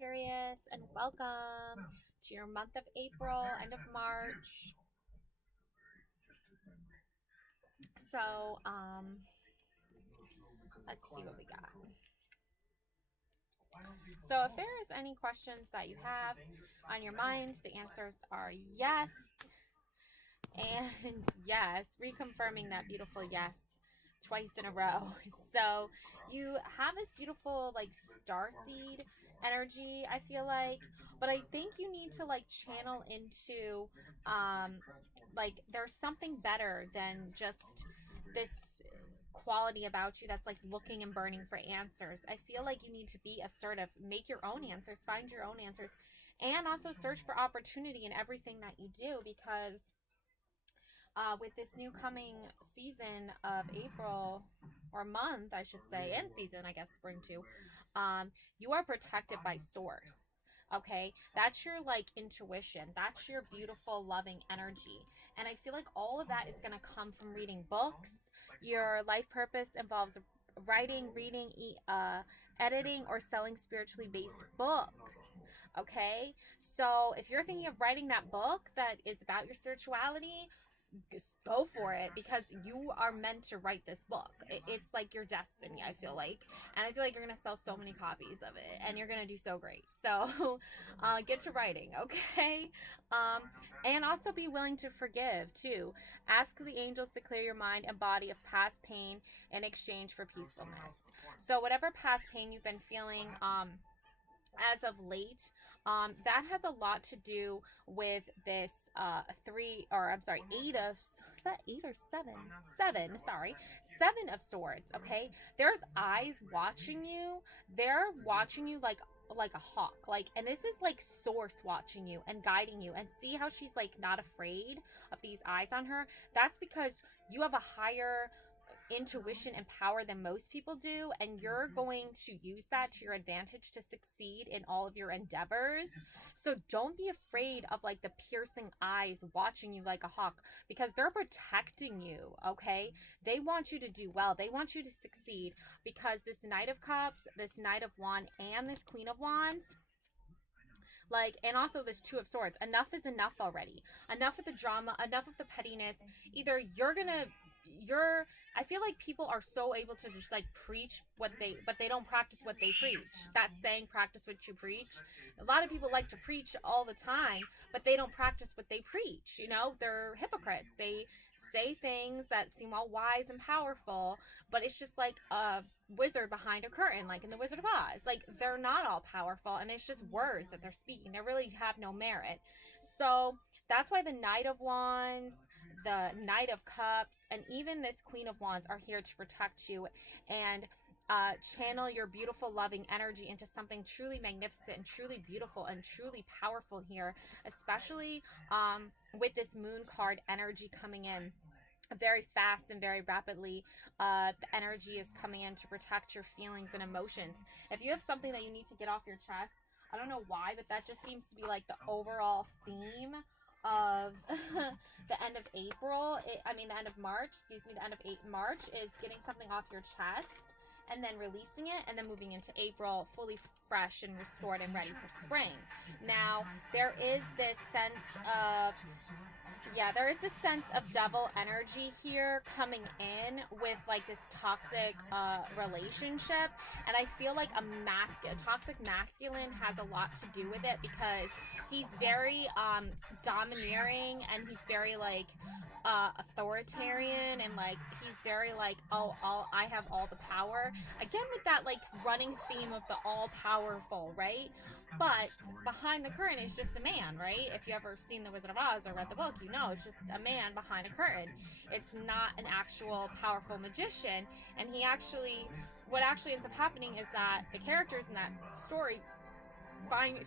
Sagittarius, and welcome to your month of April, end of March. So, let's see what we got. So, if there is any questions that you have on your mind, the answers are yes and yes, reconfirming that beautiful yes twice in a row. So you have this beautiful like star seed energy, I feel like, but I think you need to like channel into like there's something better than just this quality about you that's like looking and burning for answers. I feel like you need to be assertive, make your own answers, find your own answers, and also search for opportunity in everything that you do because with this new coming season of April, or month, I should say, and season, I guess, spring too, you are protected by source. Okay, that's your like intuition, that's your beautiful, loving energy. And I feel like all of that is going to come from reading books. Your life purpose involves writing, reading, editing, or selling spiritually based books. Okay, so if you're thinking of writing that book that is about your spirituality, go for it because you are meant to write this book. It's like your destiny, I feel like. And I feel like you're going to sell so many copies of it and you're going to do so great. So get to writing, okay? And also be willing to forgive too. Ask the angels to clear your mind and body of past pain in exchange for peacefulness. So whatever past pain you've been feeling, as of late, that has a lot to do with this eight of, is that eight or seven? Seven of swords. Okay, there's eyes watching you. They're watching you like a hawk, like, and this is like source watching you and guiding you. And see how she's like not afraid of these eyes on her? That's because you have a higher intuition and power than most people do, and you're going to use that to your advantage to succeed in all of your endeavors. So don't be afraid of like the piercing eyes watching you like a hawk, because they're protecting you. Okay, they want you to do well, they want you to succeed, because this Knight of Cups, this Knight of Wands, and this Queen of Wands, like, and also this Two of Swords, enough is enough already. Enough of the drama, enough of the pettiness. Either I feel like people are so able to just like preach but they don't practice what they preach. That saying, practice what you preach. A lot of people like to preach all the time, but they don't practice what they preach. You know, they're hypocrites. They say things that seem all wise and powerful, but it's just like a wizard behind a curtain, like in the Wizard of Oz. Like, they're not all powerful, and it's just words that they're speaking. They really have no merit. So that's why the Knight of Wands, the Knight of Cups, and even this Queen of Wands are here to protect you and channel your beautiful, loving energy into something truly magnificent and truly beautiful and truly powerful here, especially with this Moon card energy coming in very fast and very rapidly. The energy is coming in to protect your feelings and emotions. If you have something that you need to get off your chest, I don't know why, but that just seems to be like the overall theme of the end of April. The end of March, the end of March is getting something off your chest and then releasing it, and then moving into April fully fresh and restored and ready for spring. Now, there is this sense of devil energy here coming in with like this toxic relationship, and I feel like a toxic masculine has a lot to do with it, because he's very domineering, and he's very like authoritarian, and like he's very like, I have all the power, again with that like running theme of the all powerful, right? But behind the curtain is just a man, right? If you ever seen The Wizard of Oz or read the book, you know it's just a man behind a curtain. It's not an actual powerful magician. And what actually ends up happening is that the characters in that story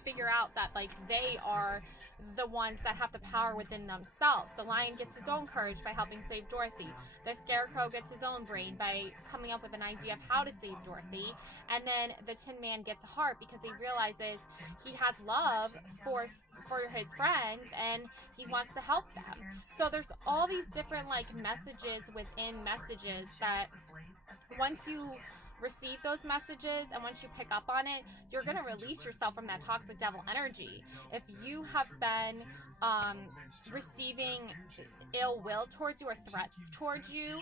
figure out that like they are the ones that have the power within themselves. The lion gets his own courage by helping save Dorothy. The scarecrow gets his own brain by coming up with an idea of how to save Dorothy. And then the Tin Man gets a heart because he realizes he has love for his friends and he wants to help them. So there's all these different like messages within messages that once you receive those messages, and once you pick up on it, you're going to release yourself from that toxic devil energy. If you have been receiving ill will towards you or threats towards you,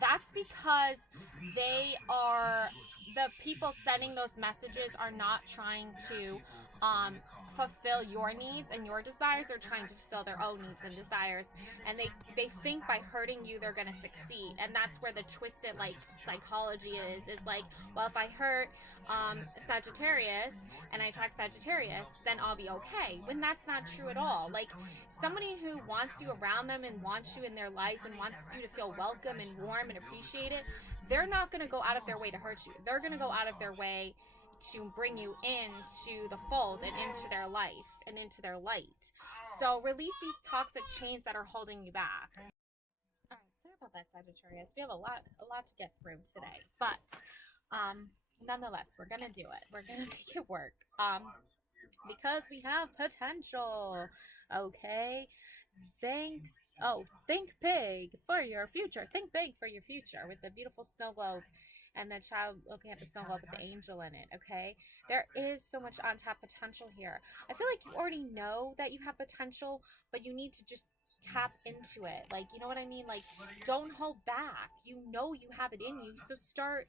that's because the people sending those messages are not trying to fulfill your needs and your desires. They're trying to fulfill their own needs and desires, and they think by hurting you they're going to succeed. And that's where the twisted like psychology is like, well, if I hurt Sagittarius and I attack Sagittarius, then I'll be okay, when that's not true at all. Like, somebody who wants you around them and wants you in their life and wants you to feel welcome and warm and appreciated, they're not going to go out of their way to hurt you. They're going to go out of their way to bring you into the fold and into their life and into their light. So release these toxic chains that are holding you back. All right, sorry about that, Sagittarius. We have a lot to get through today, but nonetheless, we're gonna do it. We're gonna make it work. Because we have potential. Okay. Think big for your future. Think big for your future, with the beautiful snow globe and the child looking at the snow globe with the angel in it. Okay, there is so much untapped potential here. I feel like you already know that you have potential, but you need to just tap into it. Like, you know what I mean? Like, don't hold back. You know you have it in you. So start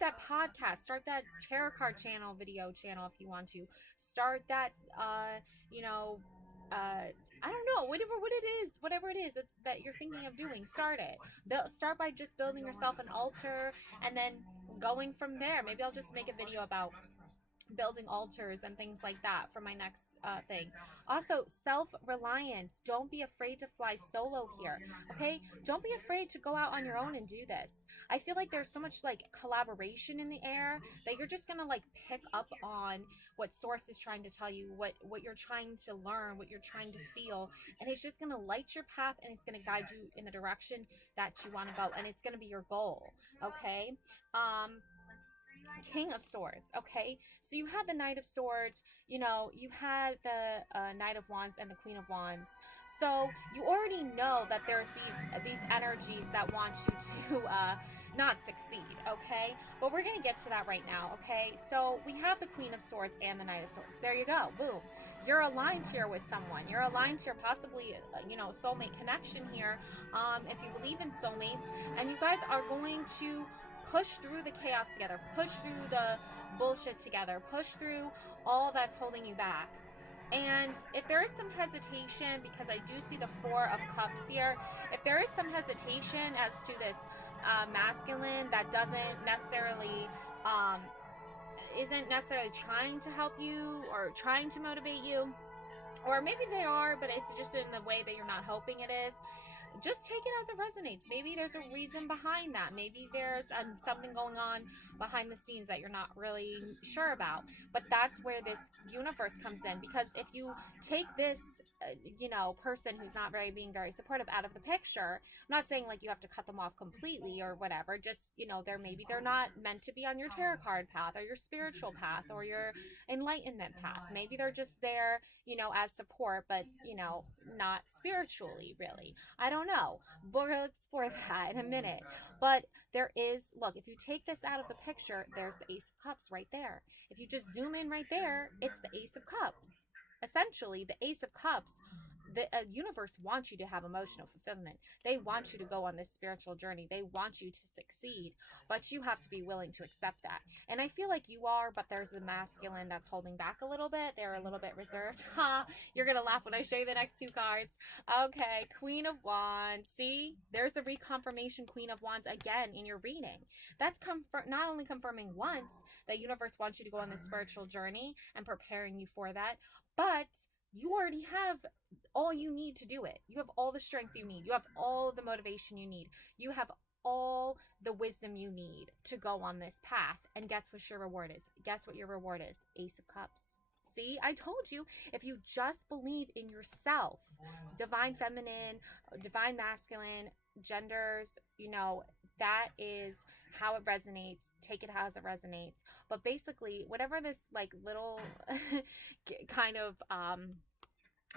that podcast, start that tarot card video channel if you want to. Start that I don't know, whatever it is it's that you're thinking of doing, start it. Start by just building yourself an altar, and then going from there. Maybe I'll just make a video about building altars and things like that for my next thing. Also, self-reliance. Don't be afraid to fly solo here, okay? Don't be afraid to go out on your own and do this. I feel like there's so much like collaboration in the air that you're just gonna like pick up on what source is trying to tell you, what you're trying to learn, what you're trying to feel, and it's just gonna light your path, and it's gonna guide you in the direction that you want to go, and it's gonna be your goal. Okay. King of Swords. Okay, so you had the Knight of Swords, you had the Knight of Wands and the Queen of Wands. So you already know that there's these energies that want you to not succeed. Okay, but we're gonna get to that right now. Okay, so we have the Queen of Swords and the Knight of Swords. There you go. Boom. You're aligned here with someone. You're aligned here, possibly soulmate connection here. If you believe in soulmates, and you guys are going to push through the chaos together, push through the bullshit together, push through all that's holding you back. And if there is some hesitation, because I do see the Four of Cups here, if there is some hesitation as to this masculine that isn't necessarily trying to help you or trying to motivate you, or maybe they are, but it's just in the way that you're not hoping it is, just take it as it resonates. Maybe there's a reason behind that. Maybe there's something going on behind the scenes that you're not really sure about. But that's where this universe comes in. Because if you take this, person who's not being very supportive out of the picture, I'm not saying like you have to cut them off completely or whatever. Just, they're not meant to be on your tarot card path or your spiritual path or your enlightenment path. Maybe they're just there, as support, but, not spiritually, really. I don't know. We'll explore that in a minute. But look, if you take this out of the picture, there's the Ace of Cups right there. If you just zoom in right there, it's the Ace of Cups. Essentially, the Ace of Cups, the universe wants you to have emotional fulfillment. They want you to go on this spiritual journey. They want you to succeed, but you have to be willing to accept that. And I feel like you are, but there's the masculine that's holding back a little bit. They're a little bit reserved. You're going to laugh when I show you the next two cards. Okay, Queen of Wands. See, there's a reconfirmation Queen of Wands again in your reading. That's not only confirming once that universe wants you to go on this spiritual journey and preparing you for that, but you already have all you need to do it. You have all the strength you need. You have all the motivation you need. You have all the wisdom you need to go on this path. And guess what your reward is? Guess what your reward is? Ace of Cups. See, I told you, if you just believe in yourself, divine feminine, divine masculine, genders, that is how it resonates. Take it as it resonates. But basically, whatever this like little kind of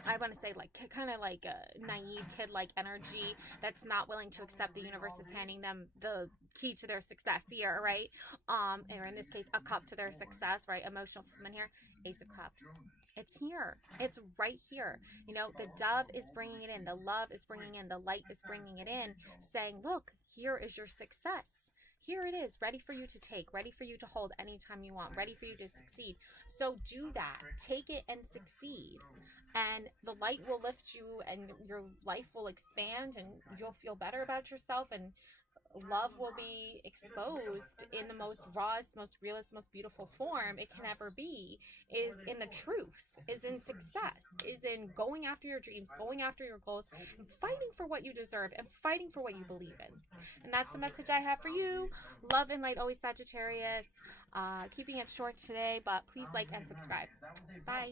I want to say like kind of like a naive kid like energy that's not willing to accept the universe is handing them the key to their success here, right? Or in this case, a cup to their success, right? Emotional fulfillment here, Ace of Cups. It's here. It's right here. You know, the dove is bringing it in. The love is bringing in. The light is bringing it in, saying, look, here is your success. Here it is, ready for you to take, ready for you to hold anytime you want, ready for you to succeed. So do that. Take it and succeed. And the light will lift you, and your life will expand, and you'll feel better about yourself, and love will be exposed in the most rawest, most realest, most beautiful form it can ever be, is in the truth, is in success, is in going after your dreams, going after your goals, and fighting for what you deserve, and fighting for what you believe in. And that's the message I have for you. Love and light always, Sagittarius. Keeping it short today, but please like and subscribe. Bye.